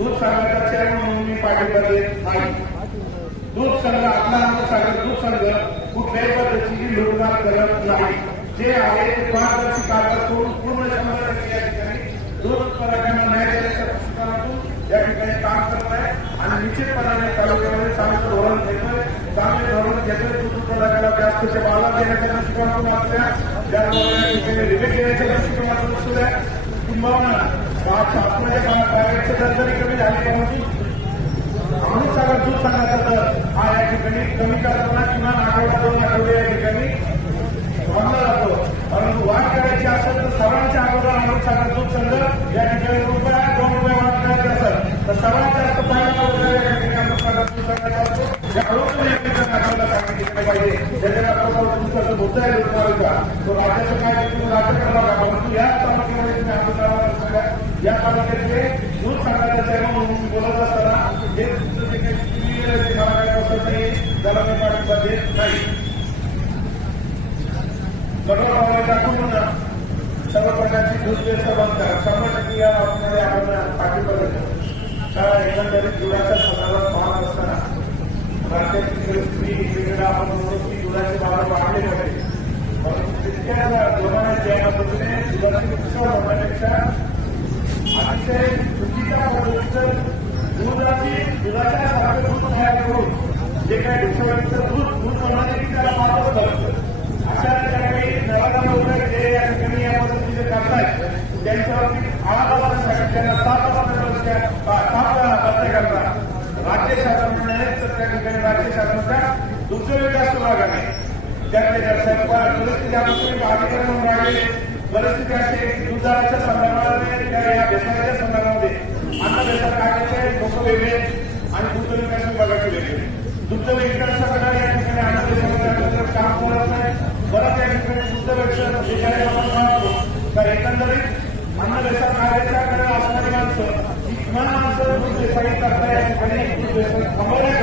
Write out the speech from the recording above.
दूध संघाचा चेअरमन म्हणून मी पाठिंबा देत नाही. दूध संघ आपला नाव सागर दूध संघ कुठल्याही पद्धतीची योजना करत नाही. जे आहे ते पारदर्शी कारभार करून पूर्ण शंभर टक्के या ठिकाणी दूध उत्पादकांना न्याय देण्याच्या दृष्टिकोनातून या ठिकाणी काम करत आहे आणि निश्चितपणाने तालुक्यामध्ये चांगलं धोरण घेतोय चांगले धोरण घेतोय दूध उत्पादकाला जास्तच्या बाला देण्याच्या दृष्टिकोनातून असल्या त्याचबरोबर या ठिकाणी रिबेट देण्याच्या दृष्टिकोनातून असू द्या आज शासनाच्या कामात प्रायव्हेटचे दर जरी कमी झाले परंतु सगळं दूध संघाचा तर हा या ठिकाणी कमी करताना किमान आठवडा दोन आठवडे या ठिकाणी थांबला जातो परंतु वाट करायची असेल तर सर्वांच्या अगोदर आम्ही सगळं दूध संघ या ठिकाणी रुपया दोन रुपये वाट करायची असेल तर सर्वात जास्त पहिला रुपया या ठिकाणी अमृतसागर दूध सांगायचा असतो या हळूहळू या ठिकाणी आपल्याला सांगितलं पाहिजे ज्याच्या आपल्याला तुमचा जो मुद्दा आहे रोजगारीचा तो राज्याचं काय तुम्ही राज्य करणार परंतु या तालुक्यामध्ये सांगा या तालुक्यातले दूध संघाचा म्हणून बोलत असताना हे तुमचं जे काही तुम्ही जे मला काय पसंत नाही त्याला मी पाठिंबा देत नाही. सर्व भावना दाखवून सर्व प्रकारची दूध व्यवस्था बंद करा शंभर टक्के या बाबतीमध्ये आपण पाठिंबा देतो कारण एकंदरीत दुधाच्या संदर्भात पाहत असताना राज्याची परिस्थिती वेगवेगळ्या आपण म्हणतो की दुधाचे भाव वाढले पाहिजे परंतु तितक्या प्रमाणात ज्या पद्धतीने दुधाची उत्सव होण्यापेक्षा चुकीच्या पद्धतीचं दुधाची दुधाच्या सारखं तयार करून जे काही दूध दूध त्याला करतो अशा काही नवादा वगैरे जे या ठिकाणी या पद्धतीचे करतायत त्यांच्यावरती त्यांना सात वाजता सात करता राज्य शासनाने तर त्या ठिकाणी राज्य शासनाच्या दुग्ध विकास विभागाने त्याकडे परिस्थिती आपण म्हणून राहिले परिस्थिती अशी दुधाच्या संदर्भामध्ये आणि गुंतवणूक विभागाची वेगळी दुग्ध विकासाकडे या ठिकाणी आनंद काम करत नाही. बरं त्या ठिकाणी दुग्ध व्यवसाय आपण म्हणतो तर एकंदरीत अन्नदेशात कार्याच्या कडे असणारी माणसं ही किमान माणसं दूध व्यवसाय करता या ठिकाणी देसाई व्यवसाय थांबवल्या